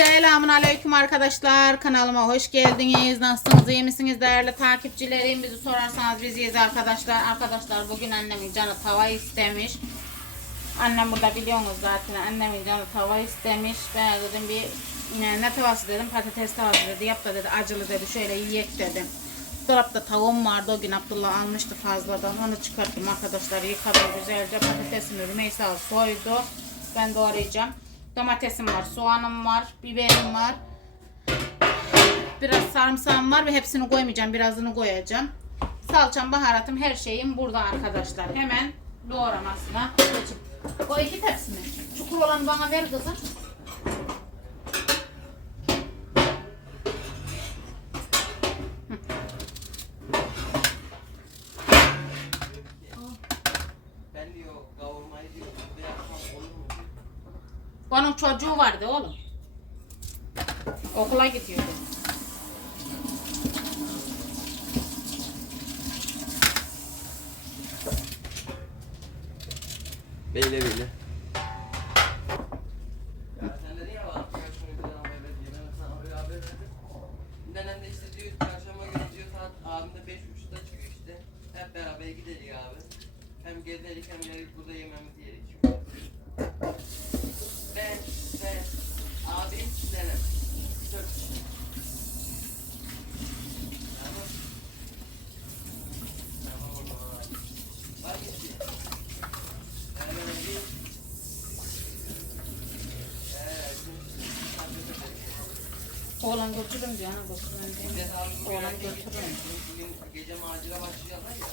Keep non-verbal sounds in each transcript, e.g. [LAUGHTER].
Selamun Aleyküm arkadaşlar. Kanalıma hoş geldiniz. Nasılsınız? iyi misiniz değerli takipçilerim? Bizi sorarsanız biz iyiyiz arkadaşlar. Arkadaşlar bugün annemin canı tava istemiş. Annem burada biliyorsunuz zaten. Annemin canı tava istemiş. Ben dedim bir yine ne tavası dedim. Patates tavası dedi. Yap da dedi acılı dedi. Şöyle yiyek dedim. Dolapta tavuğum vardı. O gün Abdullah almıştı fazladan. Onu çıkarttım arkadaşlar. Yıkadım güzelce. Patatesimi Rümeysa soydu. Ben doğrayacağım. Domatesim var, soğanım var, biberim var. Biraz sarımsağım var ve hepsini koymayacağım. Birazını koyacağım. Salçam, baharatım, her şeyim burada arkadaşlar. Hemen doğramasına geçip. O iki tepsi mi? Çukur olan bana ver kızım. Ben diyor kavurmayı diyor burada yapmam olur mu diyor. Onun çocuğu vardı oğlum. Okula gidiyordu. Beyle beyle. Ya sen dedin ya bana görüşmek üzere haber ver diye ben sana öyle haber verdim. Nenem de işte diyor çarşamba günü diyor saat abim de beş buçukta çıkıyor işte. Hep beraber gidelim abi. Hem gezerik hem yerik burada yememizi yerik. Ben, sen, abim, nenem. Dört kişi. Tamam. Tamam o zaman hadi. Var gitti. Yani böyle bir Eee, Oğlan götürün diyor. Ana götürün diyor. Oğlan götürün. Bugün gece macera başlayacaklar ya.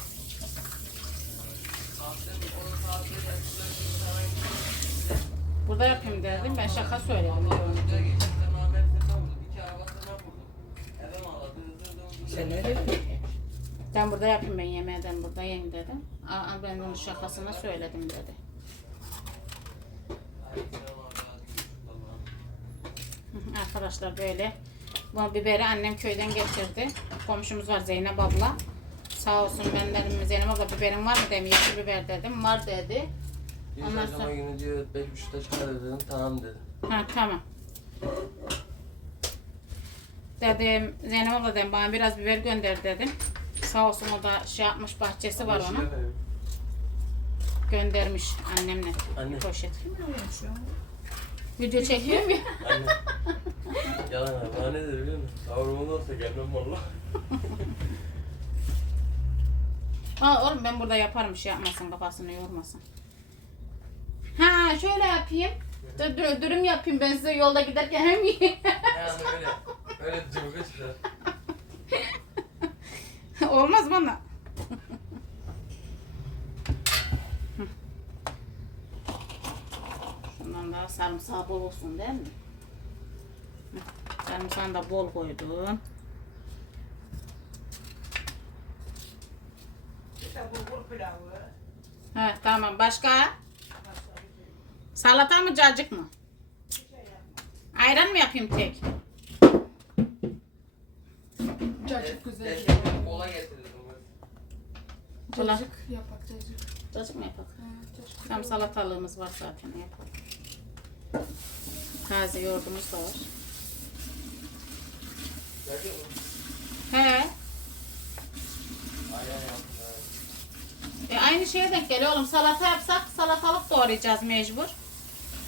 Burada yapayım dedim. Ben şaka döndü. Sen nereye? Ben burada yapayım ben yemeğden burada yiyin dedim. Aa, ben onun şakasına söyledim dedi. Arkadaşlar böyle. Bu biberi annem köyden getirdi. Komşumuz var Zeynep abla. Sağ olsun ben dedim Zeynep abla biberin var mı dedim. Yeşil biber dedim. Var dedi. Ondan çarşamba sonra- günü diyor beş buçukta çıkar dedim, tamam dedim. Ha tamam. Dedim Zeynep abla dedim bana biraz biber gönder dedim. Sağ olsun o da şey yapmış bahçesi var onun. Göndermiş annemle Anne. poşet. Video çekiyorum ya. Anne. Yalan abi, bana ne dedi biliyor musun? Kavurmalı olsa gelmem valla. Aa, oğlum ben burada yaparım şey yapmasın kafasını yormasın. Ha şöyle yapayım. Dur, dur, dürüm yapayım ben size yolda giderken hem yiyeyim. Yani öyle, öyle cıvıka çıkar. Olmaz bana. Şundan daha sarımsağı bol olsun değil mi? Sarımsağını da bol koydum. İşte bulgur pilavı. Ha tamam başka? Salata mı cacık mı? Ayran mı yapayım tek? Cacık güzel. Kola getirdim. Cacık yapak cacık. Cacık mı yapalım? Ha, cacık. Tam salatalığımız var zaten yapalım. Taze yoğurdumuz da var. He. E aynı şeye denk geliyor oğlum. Salata yapsak salatalık doğrayacağız mecbur.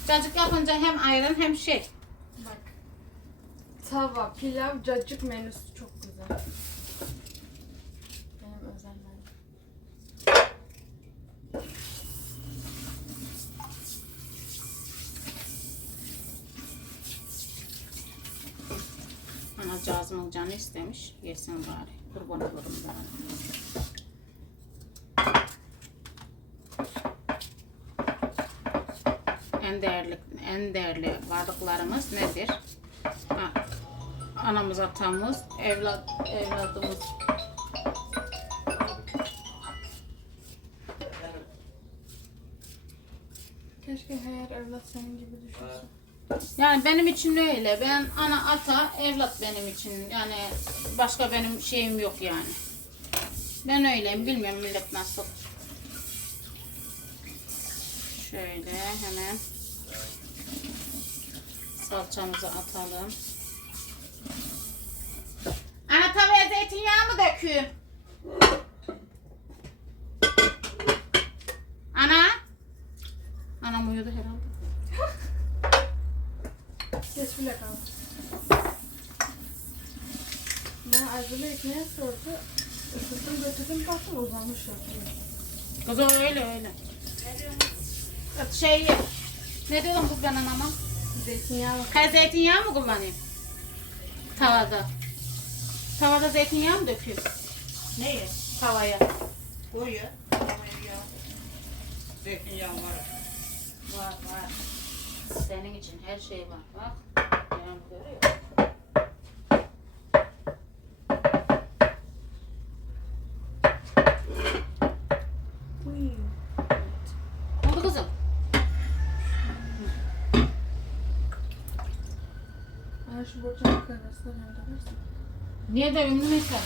Cacık yapınca hem ayran hem şey. Bak. Tava, pilav, cacık menüsü çok güzel. Anacığızımın canı istemiş. Yesin bari. Kurban olurum ben. En değerli, en değerli varlıklarımız nedir? Ha, anamız, atamız, evlat, evladımız. Keşke her evlat senin gibi düşünse. Yani benim için öyle. Ben ana ata evlat benim için. Yani başka benim şeyim yok yani. Ben öyleyim. Bilmiyorum millet nasıl. Şöyle hemen salçamızı atalım. Ana tavaya zeytinyağı mı döküyorum? Ana? Anam uyudu herhalde. Geç bile kaldı. Ben acılı ekmeğe sordu. Isıttım götürdüm baktım uzanmış yatıyor. Kız o öyle öyle. Şey ne diyordun kız ben anama? Zeytinyağı. Kaya zeytinyağı mı kullanayım? Tavada. Tavada zeytinyağı mı döküyor? Neyi? Tavaya. Koyu. Tavaya yağ. Zeytinyağı var. Var var. Senin için her şey var. Bak. Uy. Ne oldu kızım? Ana şu borcamı kırmızı gönderirsin. Niye de ünlü sen?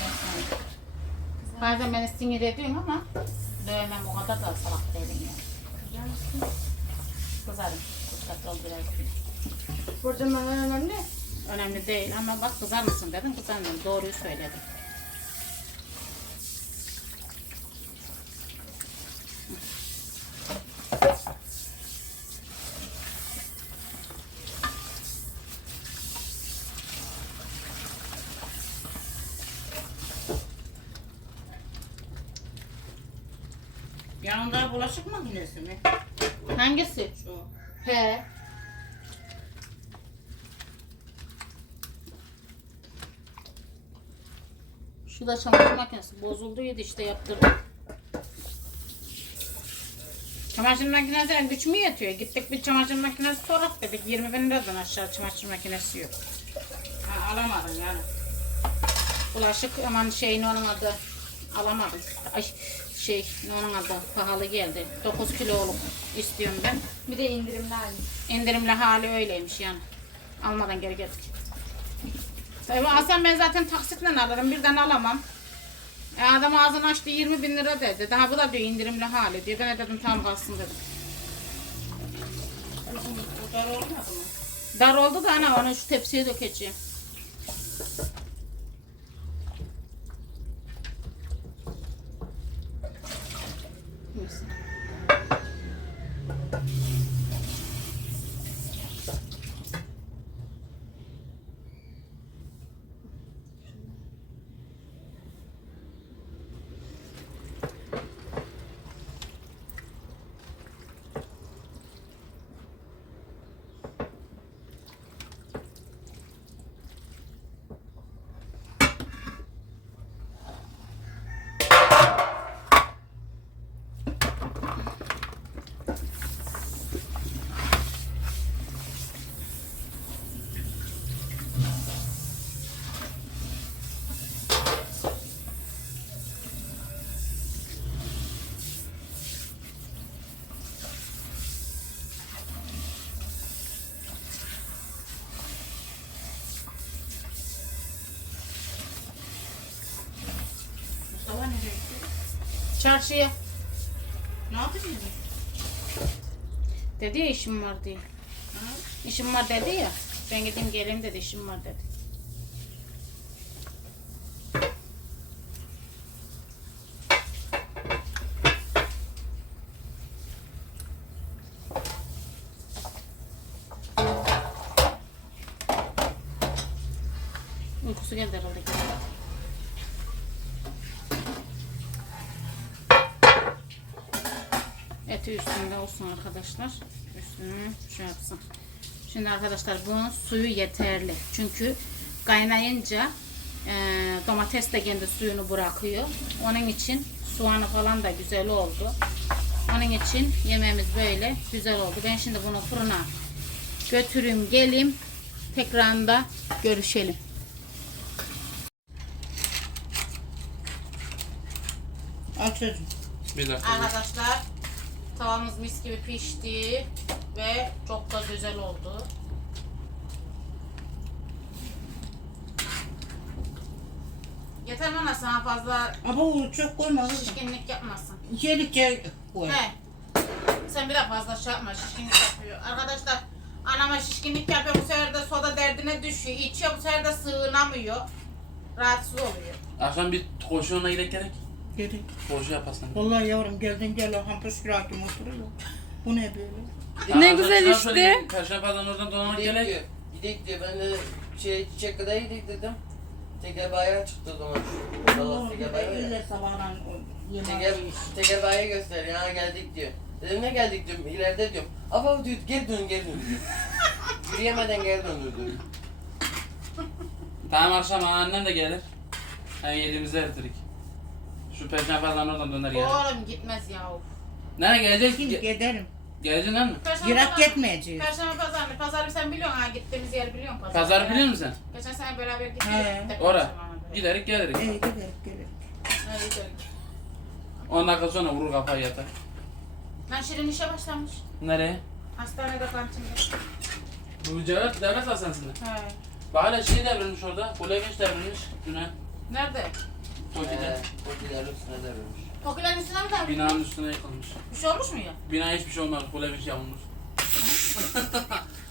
Bazen beni sinir ediyorsun ama dövmem o kadar da salak değilim ya. Güzel misin? Kızarım. Dikkatli ol biraz. Borcam bana önemli. Önemli değil ama bak kızar mısın dedim kızarmıyorum. Doğruyu söyledim. Yanında bulaşık makinesi mi? Hangisi? Şu. He. Şu da çamaşır makinesi bozulduydu işte yaptırdım. Çamaşır makinesine güç mü yetiyor? Gittik bir çamaşır makinesi sorak dedik. 20 bin liradan aşağı çamaşır makinesi yok. Ha, alamadım yani. Bulaşık aman şeyin onun adı alamadım. Ay şey onun adı pahalı geldi. 9 kiloluk istiyorum ben. Bir de indirimli hali. İndirimli hali öyleymiş yani. Almadan geri geldik. Tabii alsam ben zaten taksitle alırım. Birden alamam. E adam ağzını açtı 20 bin lira dedi. Daha bu da diyor indirimli hali diyor. Ben de dedim tamam kalsın dedim. Dar olmadı mı? Dar oldu da ana onu şu tepsiye dökeceğim. Çarşıya. Ne yapacaksın? Dedi ya işim var diye. Ha? İşim var dedi ya. Ben gideyim geleyim dedi işim var dedi. Uykusu geldi herhalde. Eti üstünde olsun arkadaşlar. Üstünü şey yapsın. Şimdi arkadaşlar bunun suyu yeterli. Çünkü kaynayınca e, domates de kendi suyunu bırakıyor. Onun için soğanı falan da güzel oldu. Onun için yemeğimiz böyle güzel oldu. Ben şimdi bunu fırına götüreyim geleyim. Tekrarında görüşelim. Aç çocuğum. Bir dakika. Arkadaşlar tavamız mis gibi pişti ve çok da güzel oldu. Yeter mi ana sana fazla Ama çok koyma kızım. şişkinlik yapmasın. Yedikçe koy. He. Sen bir de fazla şey yapma şişkinlik yapıyor. Arkadaşlar Anama şişkinlik yapıyor. Bu sefer de soda derdine düşüyor. İçiyor bu sefer de sığınamıyor. Rahatsız oluyor. Akşam bir koşu ona gidelim gerek. Geri. Koşu yapasın. Vallahi yavrum geldin gel o hampır şirakim oturuyor. Bu ne böyle? Ne güzel işte. Perşembe pazarın oradan dolanmak Gidek gerek. diyor. Gidek diyor. Ben de şey çiçek kadar gidek dedim. Teker bayağı çıktı o zaman. Dallas teker bayağı. ya. Teker, yemeği. teker bayağı gösteriyor. Ha geldik diyor. Dedim ne geldik diyorum. İleride diyorum. Ama diyor geri dön geri dön diyor. [LAUGHS] Yürüyemeden geri döndü diyor. Tamam akşam annem de gelir. Hem yediğimizi eritirik. Şu pazarın oradan döner gelir. Oğlum gitmez ya. Nereye gelecek? Kim Ge- giderim. Geleceksin lan mı? Perşembe Yırak pazar- gitmeyeceğiz. Perşembe pazarı. Pazarı sen biliyorsun ha gittiğimiz yeri biliyorsun pazarı. Pazarı biliyor musun sen? Geçen sene beraber gittik. He. Tek Ora. perşembe pazarı. Giderik gelirik. İyi gidelim gidelim. Öyle gidelim. 10 dakika sonra vurur kafayı yatar. Lan Şirin işe başlamış. Nereye? Hastanede kantinde. Bu devlet, devlet hastanesinde. He. Bak hala şey devrilmiş orada. Kulevinç devrilmiş. Düne. Nerede? Kokiler üstüne devrilmiş. Tokilerin üstüne mi geldi? Binanın üstüne yıkılmış. Bir şey olmuş mu ya? Bina hiçbir şey olmaz. Kulevinç yamulmuş.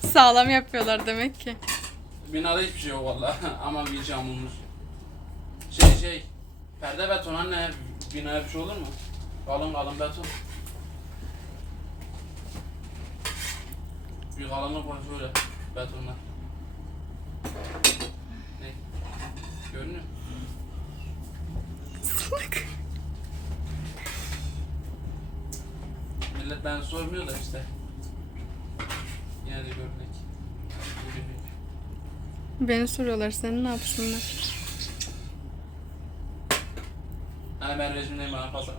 [LAUGHS] Sağlam yapıyorlar demek ki. Binada hiçbir şey yok valla. [LAUGHS] Ama bir yamulmuş. Şey şey. Perde beton anne. Binaya bir şey olur mu? Kalın kalın beton. Bir kalınlık var şöyle. Betonlar. Ne? Görünüyor. mu? Millet ben sormuyor da işte. Görünek. Bugünlük. Beni soruyorlar senin ne yapsınlar? Hani ben rejimdeyim bana at.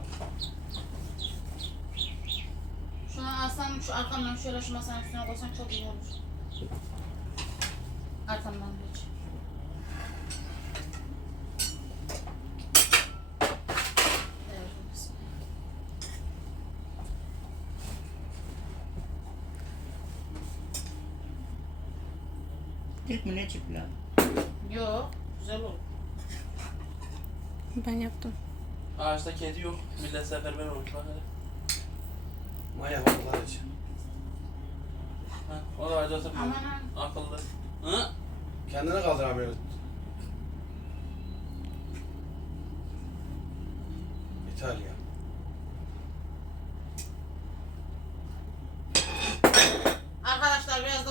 Şunu alsam şu arkamdan şöyle şu masanın üstüne koysam çok iyi olur. Arkamdan geç. İlk mi ne çıpla? Yo, güzel olur. Ben yaptım. Ağaçta kedi yok. Millet seferber olmuş bak hele. Maya vallahi acı. Ha, o da ağaca Aman ha. Akıllı. Hı? Kendine kaldır abi. İtalya. Arkadaşlar biraz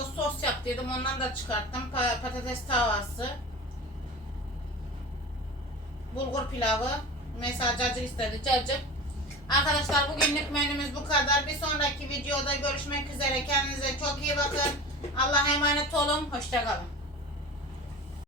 yaptıydım. Ondan da çıkarttım. Pa- patates tavası. Bulgur pilavı. Mesela cacık istedi. Cacık. Arkadaşlar bugünlük menümüz bu kadar. Bir sonraki videoda görüşmek üzere. Kendinize çok iyi bakın. Allah'a emanet olun. Hoşçakalın.